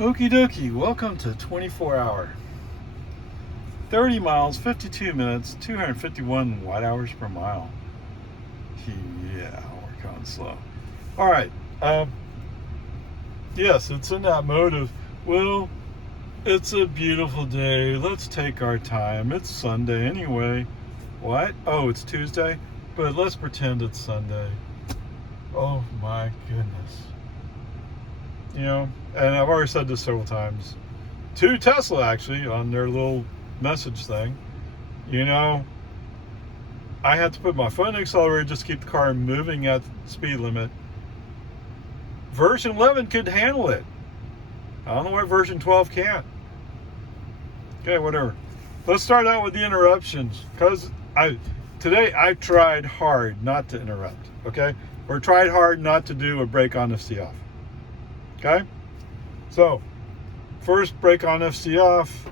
Okie dokie, welcome to 24 hour. 30 miles, 52 minutes, 251 watt hours per mile. Yeah, we're going slow. All right. Yes, it's in that mode of, well, it's a beautiful day. Let's take our time. It's Sunday anyway. What? Oh, it's Tuesday? But let's pretend it's Sunday. Oh my goodness. You know, and I've already said this several times to Tesla, actually, on their little message thing. You know, I had to put my foot in the accelerator just to keep the car moving at the speed limit. Version 11 could handle it. I don't know why version 12 can't. Okay, whatever. Let's start out with the interruptions, because today I tried hard not to interrupt, okay? Or tried hard not to do a brake on FC off. Okay? So, first brake on FC off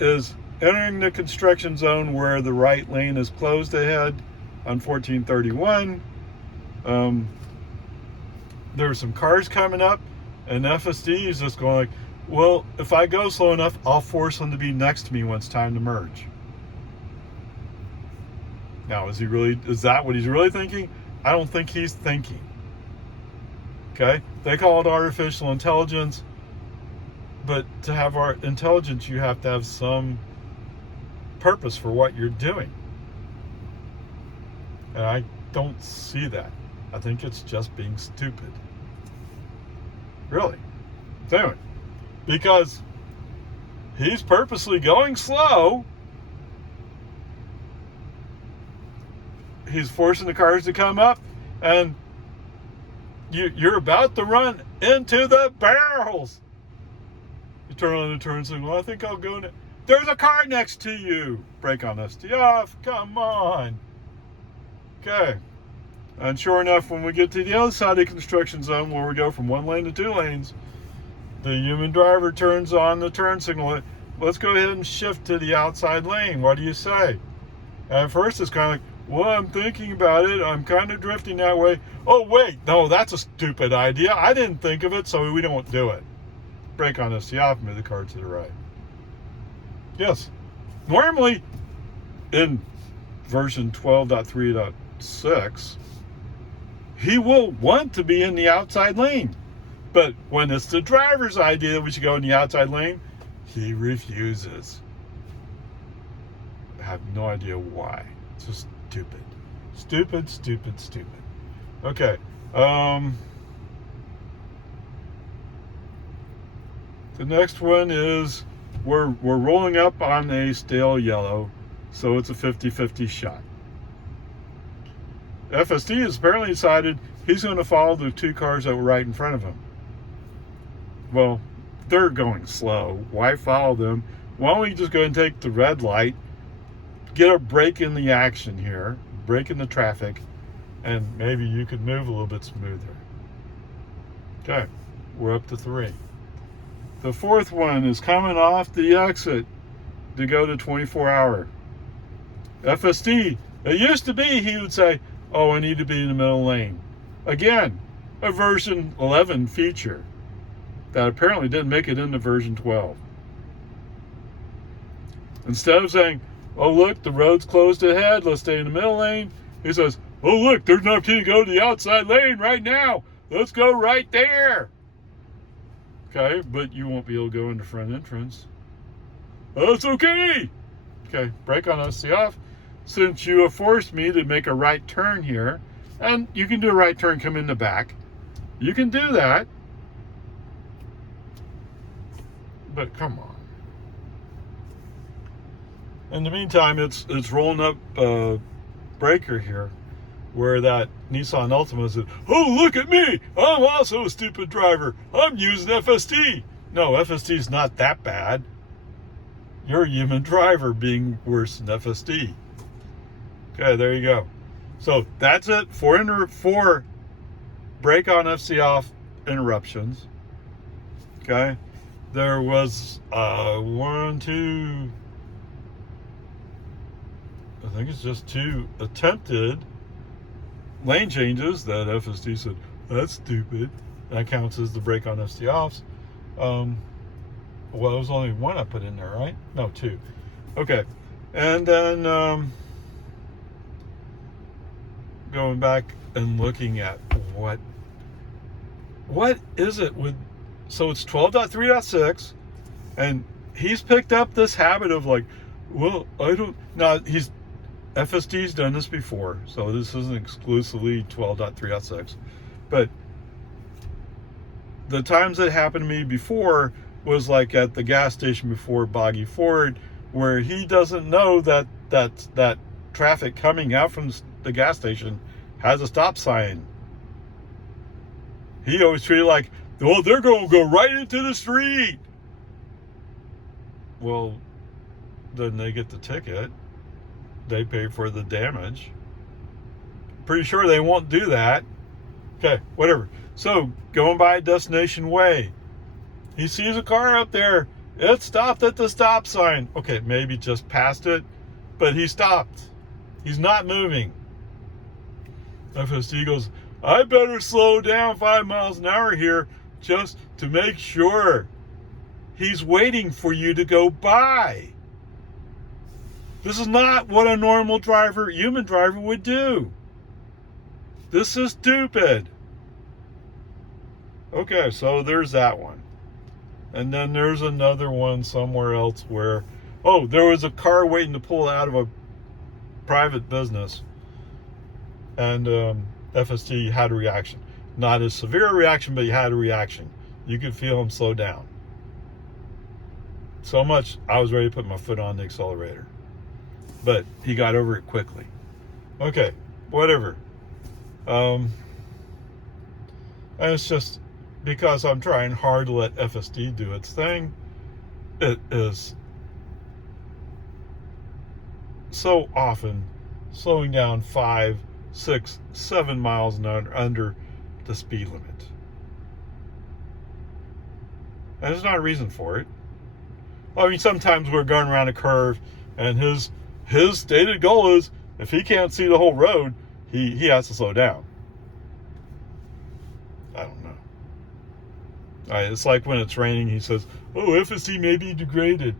is entering the construction zone where the right lane is closed ahead on 1431. There are some cars coming up, and FSD is just going like, well, if I go slow enough, I'll force them to be next to me when it's time to merge. Now, is that what he's really thinking? I don't think he's thinking. Okay? They call it artificial intelligence, but to have our intelligence, you have to have some purpose for what you're doing. And I don't see that. I think it's just being stupid. Really. So anyway, because he's purposely going slow, he's forcing the cars to come up, and you're about to run into the barrels. You turn on the turn signal. I think I'll go in. There's a car next to you. Brake on ST off. Come on. Okay. And sure enough, when we get to the other side of the construction zone where we go from one lane to two lanes, the human driver turns on the turn signal. Let's go ahead and shift to the outside lane. What do you say? At first, it's kind of like, well, I'm thinking about it. I'm kind of drifting that way. Oh, wait. No, that's a stupid idea. I didn't think of it, so we don't do it. Brake on ST off, move the car to the right. Yes. Normally, in version 12.3.6, he will want to be in the outside lane. But when it's the driver's idea that we should go in the outside lane, he refuses. I have no idea why. It's just stupid. Stupid, stupid, stupid. Okay. The next one is we're rolling up on a stale yellow, so it's a 50-50 shot. FSD has apparently decided he's going to follow the two cars that were right in front of him. Well, they're going slow. Why follow them? Why don't we just go and take the red light, get a break in the action here, break in the traffic, and maybe you could move a little bit smoother. Okay, we're up to 3. The fourth one is coming off the exit to go to 24 hour. FSD, it used to be he would say, oh, I need to be in the middle lane. Again, a version 11 feature that apparently didn't make it into version 12. Instead of saying, oh, look, the road's closed ahead, let's stay in the middle lane, he says, oh, look, there's an opportunity to go to the outside lane right now. Let's go right there. Okay, but you won't be able to go in the front entrance. That's okay. Okay, brake on SC off. Since you have forced me to make a right turn here, and you can do a right turn, come in the back. You can do that. But come on. In the meantime, it's rolling up breaker here, where that Nissan Altima said, oh, look at me. I'm also a stupid driver. I'm using FSD. No, FSD is not that bad. You're a human driver being worse than FSD. Okay, there you go. So that's it. 4 brake on FC off interruptions. Okay. There was 1, 2, I think it's just 2 attempted lane changes that FSD said, that's stupid. That counts as the brake on FSD offs. Well, there was only one I put in there, right? No, two. Okay. And then going back and looking at what is it with, so it's 12.3.6, and he's picked up this habit of like, well, I don't, now FSD's done this before, so this isn't exclusively 12.3.6, but the times that happened to me before was like at the gas station before Boggy Ford, where he doesn't know that traffic coming out from the gas station has a stop sign. He always treated it like, well, they're going to go right into the street. Well, then they get the ticket. They pay for the damage. Pretty sure they won't do that. Okay, whatever. So, going by Destination Way, he sees a car up there. It stopped at the stop sign. Okay, maybe just past it, but he stopped. He's not moving. FSD goes, I better slow down 5 miles an hour here just to make sure. He's waiting for you to go by. This is not what a normal driver, human driver, would do. This is stupid. Okay, so there's that one. And then there's another one somewhere else where, oh, there was a car waiting to pull out of a private business. And FSD had a reaction. Not as severe a reaction, but he had a reaction. You could feel him slow down. So much, I was ready to put my foot on the accelerator. But he got over it quickly. Okay, whatever. And it's just because I'm trying hard to let FSD do its thing. It is so often slowing down 5, 6, 7 miles an hour under the speed limit. And there's not a reason for it. I mean, sometimes we're going around a curve, and his stated goal is, if he can't see the whole road, he has to slow down. I don't know. It's like when it's raining, he says, oh, FSD may be degraded.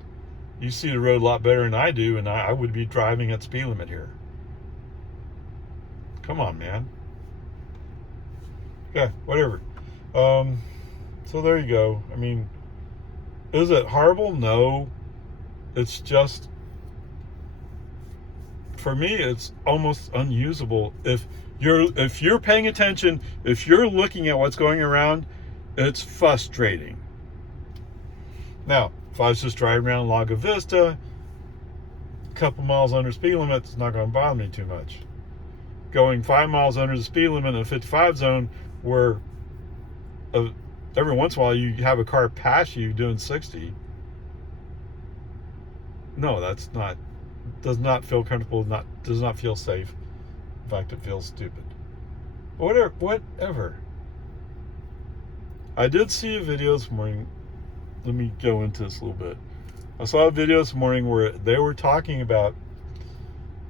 You see the road a lot better than I do, and I would be driving at speed limit here. Come on, man. Yeah, whatever. So there you go. I mean, is it horrible? No. It's just, for me, it's almost unusable. If you're paying attention, if you're looking at what's going around, it's frustrating. Now, if I was just driving around Lago Vista, a couple miles under speed limit, it's not going to bother me too much. Going 5 miles under the speed limit in a 55 zone, where every once in a while you have a car pass you doing 60. No, does not feel comfortable, does not feel safe. In fact, it feels stupid. Whatever. I did see a video this morning. Let me go into this a little bit. I saw a video this morning where they were talking about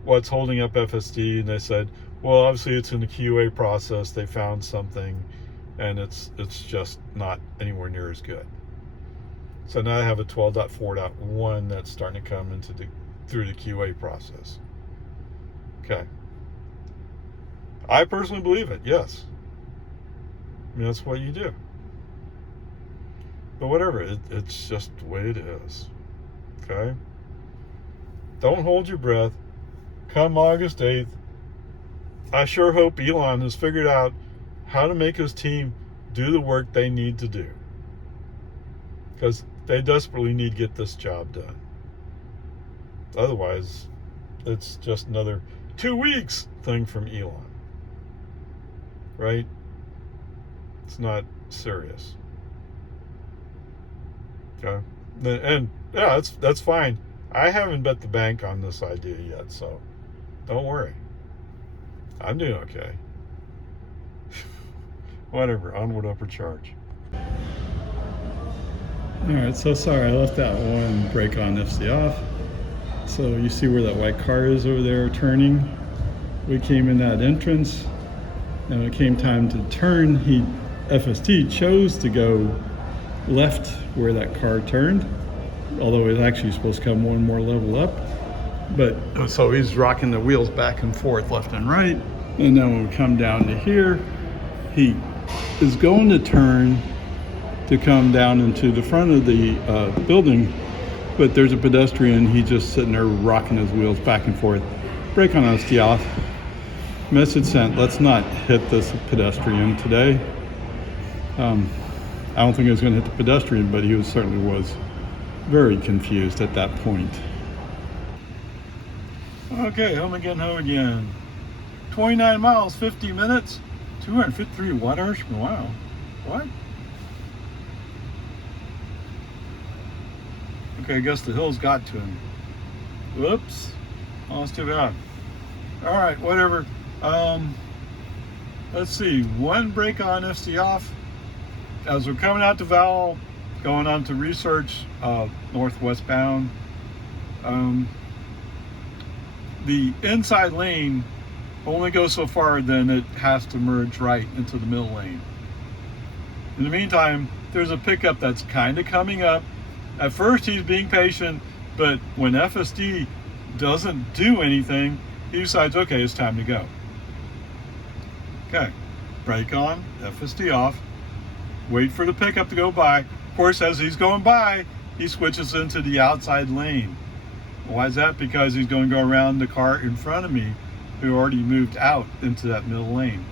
what's holding up FSD, and they said, well, obviously it's in the QA process. They found something, and it's just not anywhere near as good. So now I have a 12.4.1 that's starting to come through the QA process. Okay. I personally believe it, yes. I mean, that's what you do. But whatever, it's just the way it is. Okay? Don't hold your breath. Come August 8th, I sure hope Elon has figured out how to make his team do the work they need to do. Because they desperately need to get this job done. Otherwise, it's just another 2 weeks thing from Elon. Right? It's not serious. Okay? And yeah, that's fine. I haven't bet the bank on this idea yet, so don't worry. I'm doing okay. Whatever, onward, upward charge. Alright, so sorry, I left that one brake on FC off. So you see where that white car is over there turning. We came in that entrance, and when it came time to turn, FST chose to go left where that car turned, although it's actually supposed to come one more level up. But so he's rocking the wheels back and forth, left and right. And then when we come down to here, he is going to turn to come down into the front of the building, but there's a pedestrian. He's just sitting there rocking his wheels back and forth. Brake on honesty off. Message sent, let's not hit this pedestrian today. I don't think he was going to hit the pedestrian, but he certainly was very confused at that point. Okay, home again. 29 miles, 50 minutes, 253 watt-hours. Wow. What? Okay, I guess the hills got to him. Whoops. Oh, that's too bad. All right, whatever. Let's see. One brake on, FC off. As we're coming out to Val, going on to Research, northwest bound. The inside lane only goes so far, then it has to merge right into the middle lane. In the meantime, there's a pickup that's kind of coming up. At first, he's being patient, but when FSD doesn't do anything, he decides, okay, it's time to go. Okay, brake on, FSD off, wait for the pickup to go by. Of course, as he's going by, he switches into the outside lane. Why is that? Because he's going to go around the car in front of me who already moved out into that middle lane.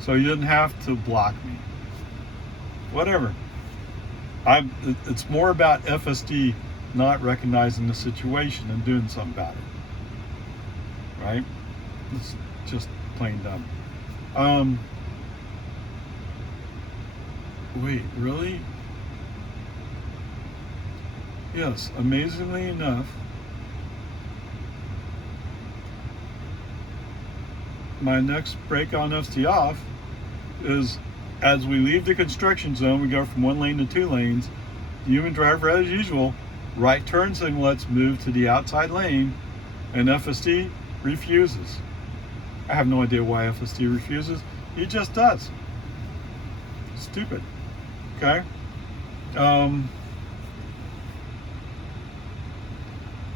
So he didn't have to block me. Whatever. It's more about FSD not recognizing the situation and doing something about it. Right? It's just plain dumb. Wait, really? Yes, amazingly enough, my next brake on FSD off is as we leave the construction zone, we go from one lane to two lanes. The human driver, as usual, right turn signal, let's move to the outside lane, and FSD refuses. I have no idea why FSD refuses. He just does. Stupid. Okay?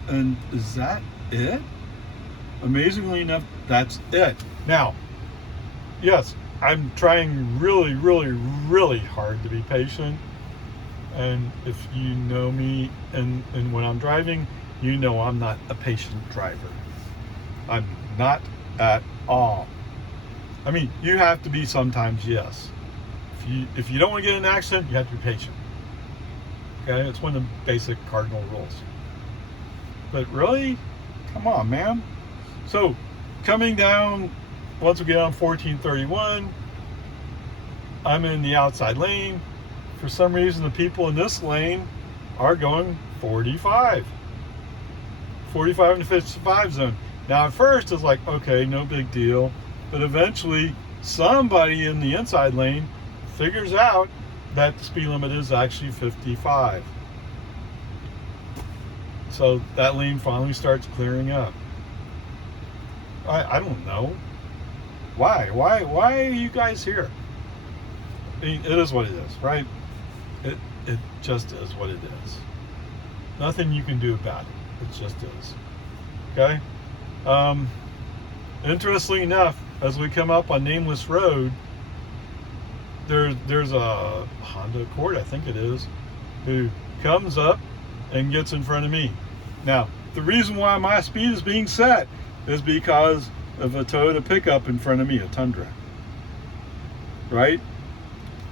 And is that it? Amazingly enough, that's it. Now, yes, I'm trying really, really, really hard to be patient. And if you know me and when I'm driving, you know I'm not a patient driver. I'm not at all. I mean, you have to be sometimes, yes. If you don't want to get in an accident, you have to be patient. Okay, it's one of the basic cardinal rules. But really, come on, man. So, coming down, once we get on 1431, I'm in the outside lane. For some reason, the people in this lane are going 45. 45 in the 55 zone. Now, at first, it's like, okay, no big deal. But eventually, somebody in the inside lane figures out that the speed limit is actually 55. So that lane finally starts clearing up. I don't know. Why are you guys here? I mean, it is what it is, right? It just is what it is. Nothing you can do about it. It just is. Okay? Interestingly enough, as we come up on Nameless Road, there's a Honda Accord, I think it is, who comes up and gets in front of me. Now, the reason why my speed is being set is because of a Toyota pickup in front of me, a Tundra. Right?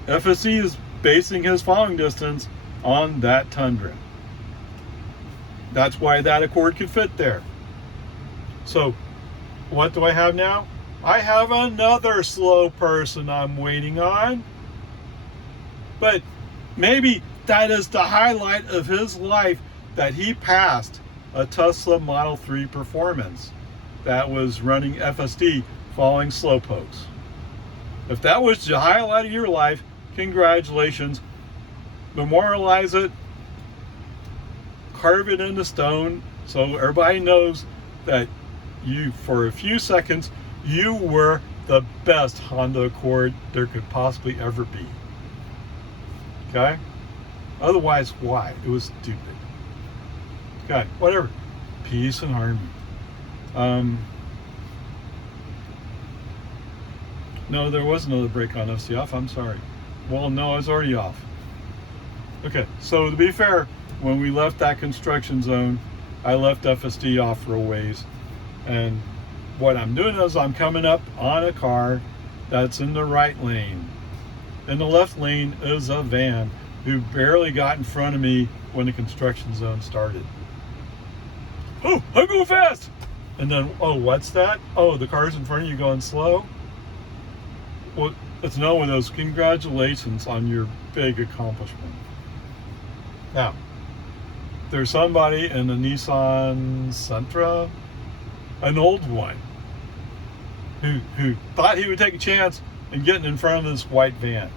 FSC is basing his following distance on that Tundra. That's why that Accord could fit there. So, what do I have now? I have another slow person I'm waiting on. But maybe that is the highlight of his life, that he passed a Tesla Model 3 Performance that was running FSD following slowpokes. If that was the highlight of your life, congratulations. Memorialize it, carve it into stone, so everybody knows that you, for a few seconds, you were the best Honda Accord there could possibly ever be. Okay? Otherwise, why? It was stupid. Okay, whatever. Peace and harmony. No, there was another break on FC off. I'm sorry. Well, no, I was already off. Okay, so to be fair, when we left that construction zone, I left FSD off for a ways. And what I'm doing is I'm coming up on a car that's in the right lane. In the left lane is a van who barely got in front of me when the construction zone started. Oh, I'm going fast! And then, oh, what's that? Oh, the car's in front of you going slow? Well, it's no one of those. Congratulations on your big accomplishment. Now, there's somebody in the Nissan Sentra, an old one, who thought he would take a chance in getting in front of this white van.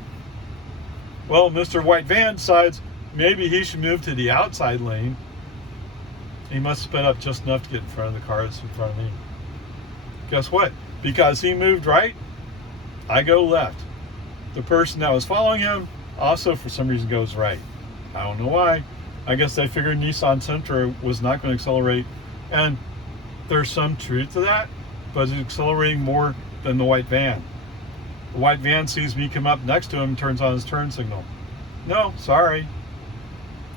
Well, Mr. White Van decides maybe he should move to the outside lane. He must sped up just enough to get in front of the car that's in front of me. Guess what? Because he moved right, I go left. The person that was following him also for some reason goes right. I don't know why. I guess they figured Nissan Sentra was not going to accelerate. And there's some truth to that, but it's accelerating more than the white van. The white van sees me come up next to him and turns on his turn signal. No, sorry.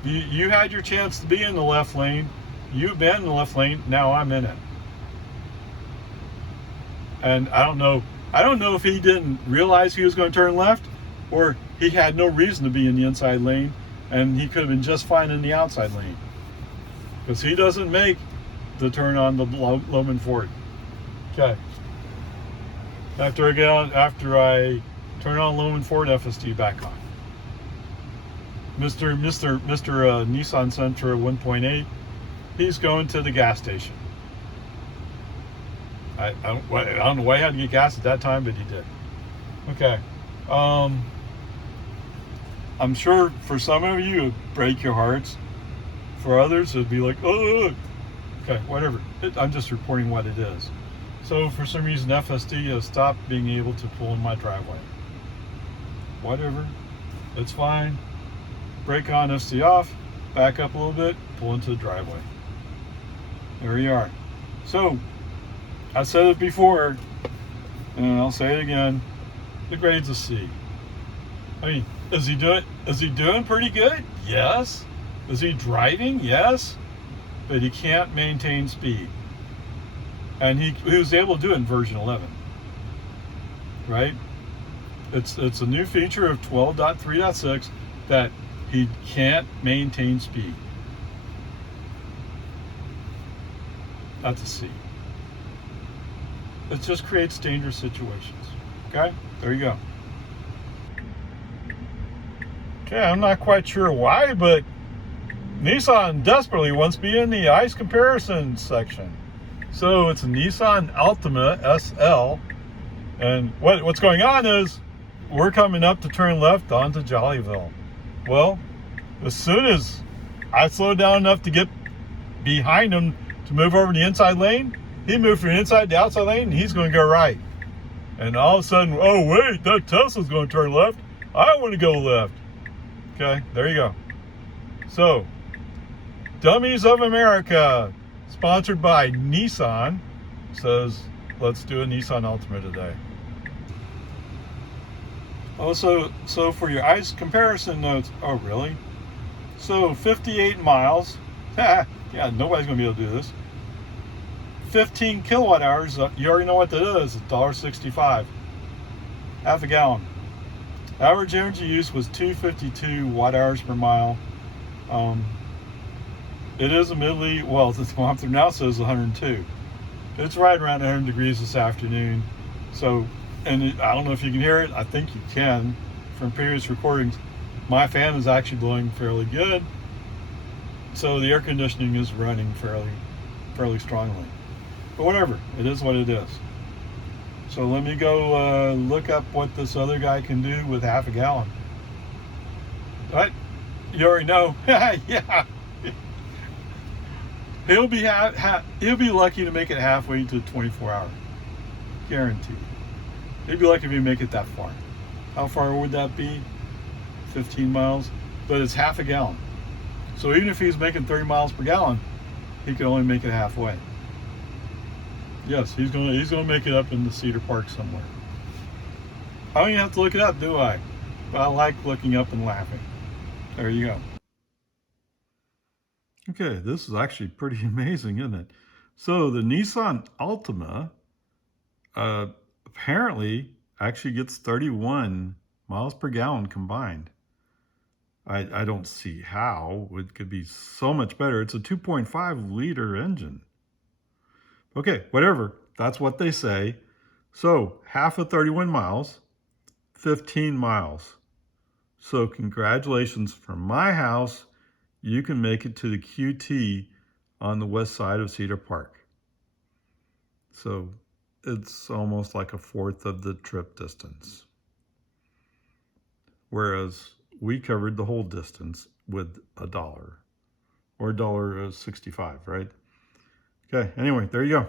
You had your chance to be in the left lane. You've been in the left lane. Now I'm in it. And I don't know if he didn't realize he was going to turn left, or he had no reason to be in the inside lane, and he could have been just fine in the outside lane. Because he doesn't make the turn on the Loman Ford. Okay. After I turn on Loman Ford, FSD back on. Mr. Nissan Sentra 1.8, he's going to the gas station. I don't know why he had to get gas at that time, but he did. Okay. I'm sure for some of you, it would break your hearts. For others, it'd be like, oh, okay, whatever. I'm just reporting what it is. So for some reason, FSD has stopped being able to pull in my driveway. Whatever. It's fine. Brake on, FSD off, back up a little bit, pull into the driveway. There you are. So, I said it before, and I'll say it again, the grade's a C. I mean, is he doing pretty good? Yes. Is he driving? Yes. But he can't maintain speed. And he was able to do it in version 11. Right? It's a new feature of 12.3.6 that he can't maintain speed. That's a C. It just creates dangerous situations. Okay? There you go. Okay, I'm not quite sure why, but Nissan desperately wants to be in the ICE comparison section. So it's a Nissan Altima SL, and what's going on is we're coming up to turn left onto Jollyville. Well, as soon as I slowed down enough to get behind him to move over to the inside lane, he moved from the inside to the outside lane, and he's going to go right. And all of a sudden, oh wait, that Tesla's going to turn left. I want to go left. Okay, there you go. So, Dummies of America, sponsored by Nissan, says, let's do a Nissan Altima today. Also, so for your ICE comparison notes, oh really? So 58 miles, yeah, nobody's going to be able to do this. 15 kilowatt hours, you already know what that is, $1.65. Half a gallon. Average energy use was 252 watt hours per mile. It is admittedly, well, the thermometer now says 102. It's right around 100 degrees this afternoon. So, and I don't know if you can hear it. I think you can from previous recordings. My fan is actually blowing fairly good. So the air conditioning is running fairly strongly. But whatever, it is what it is. So let me go look up what this other guy can do with half a gallon. What? You already know. Yeah. He'll be lucky to make it halfway to 24 hours. Guaranteed. He'd be lucky if he make it that far. How far would that be? 15 miles, but it's half a gallon. So even if he's making 30 miles per gallon, he can only make it halfway. Yes, he's gonna make it up into Cedar Park somewhere. I don't even have to look it up, do I? But I like looking up and laughing. There you go. Okay, this is actually pretty amazing, isn't it? So the Nissan Altima apparently actually gets 31 miles per gallon combined. I don't see how it could be so much better. It's a 2.5 liter engine. Okay, whatever. That's what they say. So half of 31 miles, 15 miles. So congratulations from my house. You can make it to the QT on the west side of Cedar Park. So it's almost like a fourth of the trip distance. Whereas we covered the whole distance with $1 or $1.65, right? Okay, anyway, there you go.